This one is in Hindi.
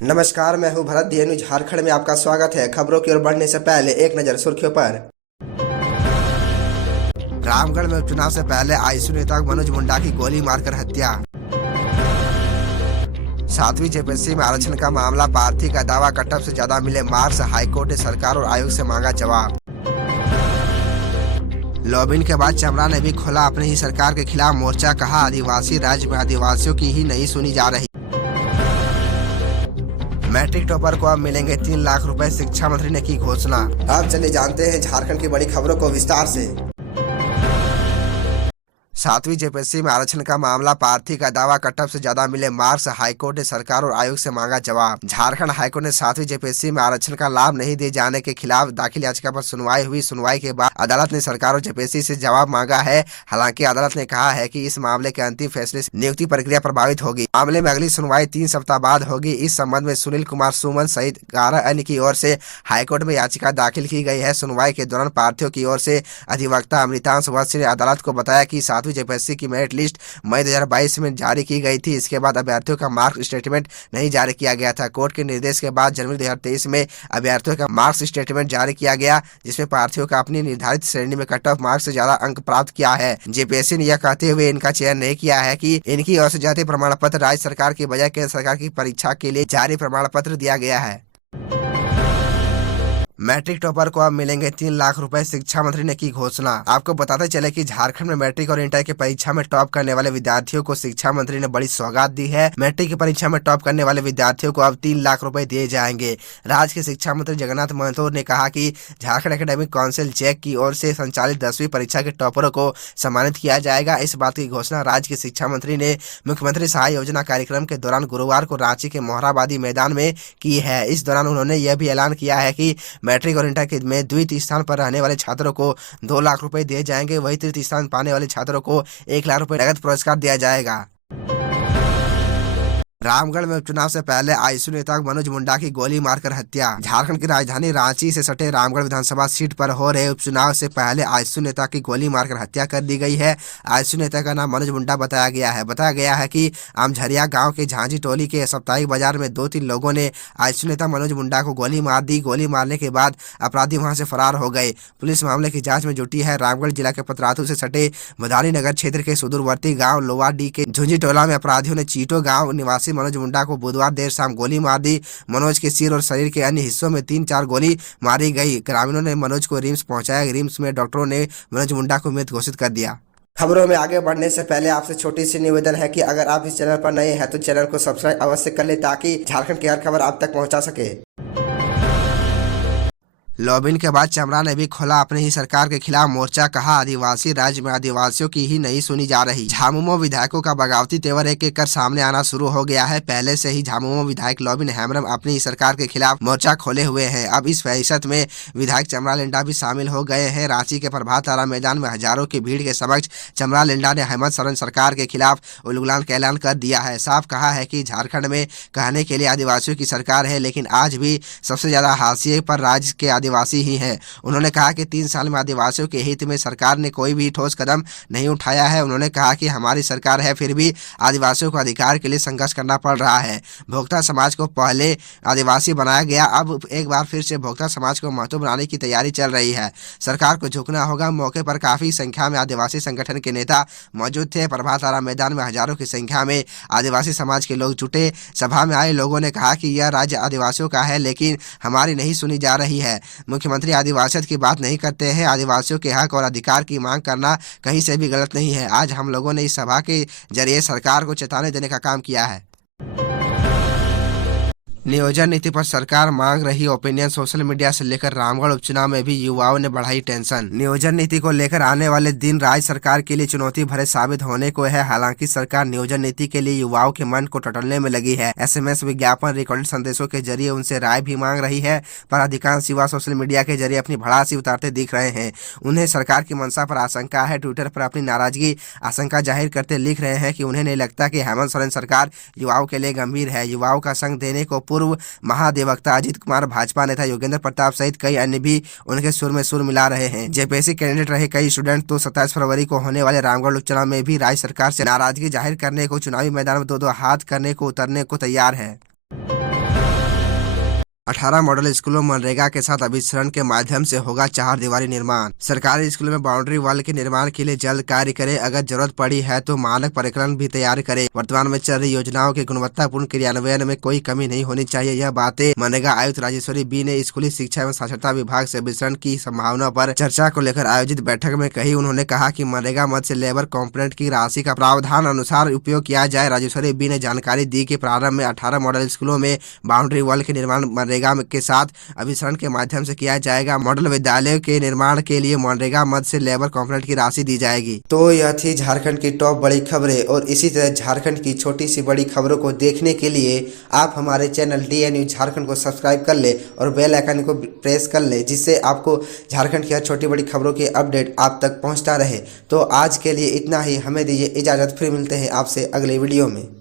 नमस्कार, मैं हूं भरत DNU झारखंड में आपका स्वागत है। खबरों की ओर बढ़ने से पहले एक नजर सुर्खियों पर। रामगढ़ में उपचुनाव से पहले आईएसयू नेता मनोज मुंडा की गोली मारकर हत्या। 7वीं जेपीएससी में आरक्षण का मामला, प्रार्थी का दावा, कटअफ से ज्यादा मिले मार्क्स, हाईकोर्ट ने सरकार और आयोग से मांगा जवाब। लॉबिंग के बाद चमरा ने भी खोला अपनी ही सरकार के खिलाफ मोर्चा, कहा आदिवासी राज्य में आदिवासियों की ही नहीं सुनी जा रही। मैट्रिक टॉपर को अब मिलेंगे 3 लाख रुपए, शिक्षा मंत्री ने की घोषणा। अब चलिए जानते हैं झारखंड की बड़ी खबरों को विस्तार से। 7वीं जेपीएससी में आरक्षण का मामला, प्रार्थी का दावा, कटअफ से ज्यादा मिले मार्क्स, हाईकोर्ट ने सरकार और आयोग से मांगा जवाब। झारखंड हाईकोर्ट ने 7वीं जेपीएससी में आरक्षण का लाभ नहीं दिए जाने के खिलाफ दाखिल याचिका पर सुनवाई हुई। सुनवाई के बाद अदालत ने सरकार और जेपीएससी से जवाब मांगा है। हालांकि अदालत ने कहा है कि इस मामले के अंतिम फैसले से नियुक्ति प्रक्रिया प्रभावित होगी। मामले में अगली सुनवाई 3 सप्ताह बाद होगी। इस संबंध में सुनील कुमार सुमन सहित 11 अन्य की ओर से हाईकोर्ट में याचिका दाखिल की गई है। सुनवाई के दौरान प्रार्थियों की ओर से अधिवक्ता अमृतांश वत्स ने अदालत को बताया कि 7वीं जेपीएससी की मेरिट लिस्ट मई 2022 में जारी की गई थी। इसके बाद अभ्यर्थियों का मार्क्स स्टेटमेंट नहीं जारी किया गया था। कोर्ट के निर्देश के बाद जनवरी 2023 में अभ्यर्थियों का मार्क्स स्टेटमेंट जारी किया गया, जिसमें प्रार्थियों का अपनी निर्धारित श्रेणी में कट ऑफ मार्क्स से ज्यादा अंक प्राप्त किया है। जेपीएससी ने यह कहते हुए इनका चयन नहीं किया है कि इनकी ओर से जाति प्रमाण पत्र राज्य सरकार की बजाय केंद्र सरकार की परीक्षा के लिए जारी प्रमाण पत्र दिया गया है। मैट्रिक टॉपर को अब मिलेंगे 3 लाख रुपए, शिक्षा मंत्री ने की घोषणा। आपको बताते चले कि झारखंड में मैट्रिक और इंटर की परीक्षा में टॉप करने वाले विद्यार्थियों को शिक्षा मंत्री ने बड़ी सौगात दी है। मैट्रिक की परीक्षा में टॉप करने वाले विद्यार्थियों को अब 3 लाख रुपए दिए जाएंगे। राज्य के शिक्षा मंत्री जगन्नाथ महतो ने कहा कि झारखंड एकेडमिक काउंसिल जैक की ओर से संचालित 10वीं परीक्षा के टॉपरों को सम्मानित किया जाएगा। इस बात की घोषणा राज्य के शिक्षा मंत्री ने मुख्यमंत्री सहाय योजना कार्यक्रम के दौरान गुरुवार को रांची के मोहराबादी मैदान में की है। इस दौरान उन्होंने यह भी ऐलान किया है कि मैट्रिक और इंटर में द्वितीय स्थान पर रहने वाले छात्रों को 2 लाख रुपए दिए जाएंगे। वहीं तृतीय स्थान पाने वाले छात्रों को 1 लाख रुपए नगद पुरस्कार दिया जाएगा। रामगढ़ में उपचुनाव से पहले आईएसयू नेता मनोज मुंडा की गोली मारकर हत्या। झारखंड की राजधानी रांची से सटे रामगढ़ विधानसभा सीट पर हो रहे उपचुनाव से पहले आईएसयू नेता की गोली मारकर हत्या कर दी गई है। आईएसयू नेता का नाम मनोज मुंडा बताया गया है कि आमझरिया गांव के झांझी टोली के साप्ताहिक बाजार में 2-3 लोगों ने आईएसयू नेता मनोज मुंडा को गोली मार दी। गोली मारने के बाद अपराधी वहां से फरार हो गए। पुलिस मामले की जाँच में जुटी है। रामगढ़ जिला के पतरातू से सटे मदारी नगर क्षेत्र के सुदूरवर्ती गाँव लोवाडी के झुंझी टोला में अपराधियों ने चीटो गाँव निवासी मनोज मुंडा को बुधवार देर शाम गोली मार दी। मनोज के सिर और शरीर के अन्य हिस्सों में 3-4 गोली मारी गई। ग्रामीणों ने मनोज को रिम्स पहुंचाया। रिम्स में डॉक्टरों ने मनोज मुंडा को मृत घोषित कर दिया। खबरों में आगे बढ़ने से पहले आपसे छोटी सी निवेदन है कि अगर आप इस चैनल पर नए हैं तो चैनल को सब्सक्राइब अवश्य कर ले, ताकि झारखंड की हर खबर आप तक पहुंचा सके। लॉबिंग के बाद चमरा ने भी खोला अपनी ही सरकार के खिलाफ मोर्चा, कहा आदिवासी राज्य में आदिवासियों की ही नहीं सुनी जा रही। झामुमो विधायकों का बगावती तेवर एक एक कर सामने आना शुरू हो गया है। पहले से ही झामुमो विधायक लॉबिन हैमरम अपनी ही सरकार के खिलाफ मोर्चा खोले हुए हैं। अब इस फहरिस्त में विधायक चमरा लिंडा भी शामिल हो गए हैं। रांची के प्रभात तारा मैदान में हजारों की भीड़ के समक्ष चमरा लिंडा ने हेमंत सोरेन सरकार के खिलाफ उलगुलान का ऐलान कर दिया है। साफ कहा है कि झारखंड में कहने के लिए आदिवासियों की सरकार है, लेकिन आज भी सबसे ज्यादा हाशिए पर राज्य के आदिवासी ही हैं। उन्होंने कहा कि 3 साल में आदिवासियों के हित में सरकार ने कोई भी ठोस कदम नहीं उठाया है। उन्होंने कहा कि हमारी सरकार है, फिर भी आदिवासियों को अधिकार के लिए संघर्ष करना पड़ रहा है। भोक्ता समाज को पहले आदिवासी बनाया गया, अब एक बार फिर से भोक्ता समाज को महत्व बनाने की तैयारी चल रही है। सरकार को झुकना होगा। मौके पर काफी संख्या में आदिवासी संगठन के नेता मौजूद थे। प्रभात तारा मैदान में हजारों की संख्या में आदिवासी समाज के लोग जुटे। सभा में आए लोगों ने कहा कि यह राज्य आदिवासियों का है, लेकिन हमारी नहीं सुनी जा रही है। मुख्यमंत्री आदिवासियत की बात नहीं करते हैं। आदिवासियों के हक और अधिकार की मांग करना कहीं से भी गलत नहीं है। आज हम लोगों ने इस सभा के जरिए सरकार को चेतावनी देने का काम किया है। नियोजन नीति पर सरकार मांग रही ओपिनियन। सोशल मीडिया से लेकर रामगढ़ उपचुनाव में भी युवाओं ने बढ़ाई टेंशन। नियोजन नीति को लेकर आने वाले दिन राज्य सरकार के लिए चुनौती भरे साबित होने को है। हालांकि सरकार नियोजन नीति के लिए युवाओं के मन को टटोलने में लगी है। SMS, विज्ञापन, रिकॉर्डेड संदेशों के जरिए उनसे राय भी मांग रही है, पर अधिकांश युवा सोशल मीडिया के जरिए अपनी भड़ासी उतारते दिख रहे हैं। उन्हें सरकार की मंशा पर आशंका है। ट्विटर पर अपनी नाराजगी आशंका जाहिर करते लिख रहे हैं कि उन्हें नहीं लगता कि हेमंत सोरेन सरकार युवाओं के लिए गंभीर है। युवाओं का संग देने को पूर्व महाधिवक्ता अजीत कुमार, भाजपा नेता योगेंद्र प्रताप सहित कई अन्य भी उनके सुर में सुर मिला रहे हैं। जेपीएससी कैंडिडेट रहे कई स्टूडेंट तो 27 फरवरी को होने वाले रामगढ़ उपचुनाव में भी राज्य सरकार से नाराजगी जाहिर करने को, चुनावी मैदान में 2-2 हाथ करने को उतरने को तैयार है। 18 मॉडल स्कूलों में मनरेगा के साथ अभिसरण के माध्यम से होगा 4 दीवारी निर्माण। सरकारी स्कूलों में बाउंड्री वॉल के निर्माण के लिए जल्द कार्य करे, अगर जरूरत पड़ी है तो मानक परिकलन भी तैयार करे। वर्तमान में चल रही योजनाओं के गुणवत्तापूर्ण क्रियान्वयन में कोई कमी नहीं होनी चाहिए। यह बातें मनरेगा आयुक्त राजेश्वरी बी ने स्कूली शिक्षा एवं साक्षरता विभाग से अभिसरण की संभावना पर चर्चा को लेकर आयोजित बैठक में कही। उन्होंने कहा कि मनरेगा मद से लेबर कॉम्पोनेंट की राशि का प्रावधान अनुसार उपयोग किया जाए। राजेश्वरी बी ने जानकारी दी कि प्रारंभ में 18 मॉडल स्कूलों में बाउंड्री वॉल के निर्माण मनरेगा के साथ अभिसरण के माध्यम से किया जाएगा। मॉडल विद्यालयों के निर्माण के लिए मनरेगा मद से लेबर कॉम्पोनेंट की राशि दी जाएगी। तो यह थी झारखंड की टॉप बड़ी खबरें, और इसी तरह झारखंड की छोटी सी बड़ी खबरों को देखने के लिए आप हमारे चैनल DN न्यूज झारखंड को सब्सक्राइब कर ले और बेल आइकन को प्रेस कर ले, जिससे आपको झारखंड की हर छोटी बड़ी खबरों की अपडेट आप तक पहुंचता रहे। तो आज के लिए इतना ही, हमें दीजिए इजाज़त, फिर मिलते हैं आपसे अगले वीडियो में।